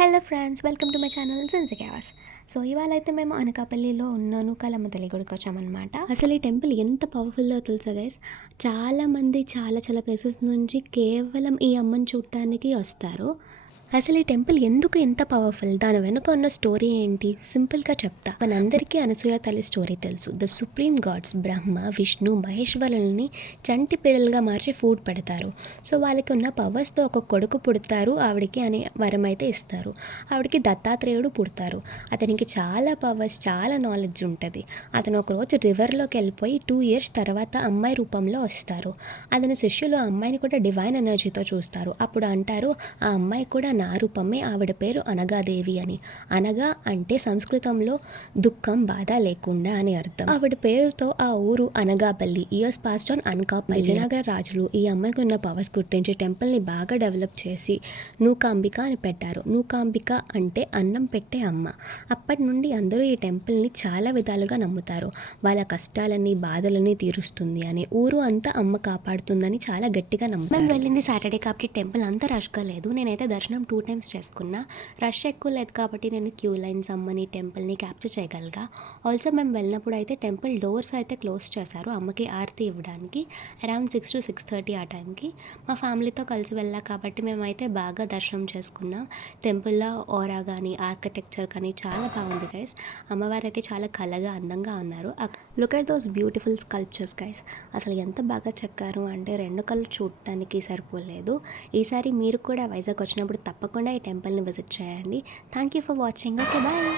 Hello friends, welcome to my channel సెన్సీ క్యావాస్. So ఇవాళ అయితే మేము అనకాపల్లిలో ఉన్న నూకాలమ్మ తల్లి గుడికి వచ్చామన్నమాట. అసలు ఈ టెంపుల్ ఎంత పవర్ఫుల్లో తెలుసా గైస్. చాలామంది చాలా ప్లేసెస్ నుంచి కేవలం ఈ అమ్మని చూడటానికి వస్తారు. అసలు ఈ టెంపుల్ ఎందుకు ఎంత పవర్ఫుల్, దాని వెనుక ఉన్న స్టోరీ ఏంటి సింపుల్గా చెప్తా. మనందరికీ అనసూయ తల్లి స్టోరీ తెలుసు. The supreme God's Brahma Vishnu మహేశ్వరుల్ని చంటి పిల్లలుగా మార్చి ఫుడ్ పెడతారు. సో వాళ్ళకి ఉన్న పవర్స్తో ఒక కొడుకు పుడతారు ఆవిడకి అనే వరం అయితే ఇస్తారు. ఆవిడకి దత్తాత్రేయుడు పుడతారు. అతనికి చాలా పవర్స్, చాలా నాలెడ్జ్ ఉంటుంది. అతను ఒకరోజు రివర్లోకి వెళ్ళిపోయి 2 years తర్వాత అమ్మాయి రూపంలో వస్తారు. అతని శిష్యులు ఆ అమ్మాయిని కూడా డివైన్ ఎనర్జీతో చూస్తారు. అప్పుడు అంటారు, ఆ అమ్మాయి కూడా నా రూపమే, ఆవిడ పేరు అనగాదేవి అని. అనగా అంటే సంస్కృతంలో దుఃఖం, బాధ లేకుండా అని అర్థం. ఆవిడ పేరుతో ఆ ఊరు Anagapalli. Years passed on Anakapalli. Vijayanagara రాజులు ఈ అమ్మాయికి ఉన్న పవర్స్ గుర్తించి టెంపుల్ని బాగా డెవలప్ చేసి నూకాంబిక అని పెట్టారు. నూకాంబిక అంటే అన్నం పెట్టే అమ్మ. అప్పటి నుండి అందరూ ఈ టెంపుల్ని చాలా విధాలుగా నమ్ముతారు. వాళ్ళ కష్టాలని బాధలని తీరుస్తుంది అని. ఊరు అంతా అమ్మ కాపాడుతుందని చాలా గట్టిగా నమ్ముతారు. మేము వెళ్ళింది సాటర్డే కాబట్టి టెంపుల్ అంతా రష్గా లేదు. నేనైతే దర్శనం 2 times చేసుకున్నా. రష్ ఎక్కువ లేదు కాబట్టి నేను క్యూ లైన్స్ అమ్మని టెంపుల్ని క్యాప్చర్ చేయగలిగా. ఆల్సో మేము వెళ్ళినప్పుడు అయితే టెంపుల్ డోర్స్ అయితే క్లోజ్ చేశారు అమ్మకి ఆరతి ఇవ్వడానికి. అరౌండ్ 6 to 6:30 ఆ టైంకి మా ఫ్యామిలీతో కలిసి వెళ్ళా కాబట్టి మేమైతే బాగా దర్శనం చేసుకున్నాం. టెంపుల్లో ఓరా కానీ ఆర్కిటెక్చర్ కానీ చాలా బాగుంది గైస్. అమ్మవారు అయితే చాలా కళగా అందంగా ఉన్నారు. Look at those beautiful sculptures guys. అసలు ఎంత బాగా చెక్కారు అంటే 2 కళ్ళు చూడటానికి సరిపోలేదు. ఈసారి మీరు కూడా వైజాగ్ వచ్చినప్పుడు తప్పకుండా ఈ టెంపుల్ని విజిట్ చేయండి. Thank you for watching. Okay, bye.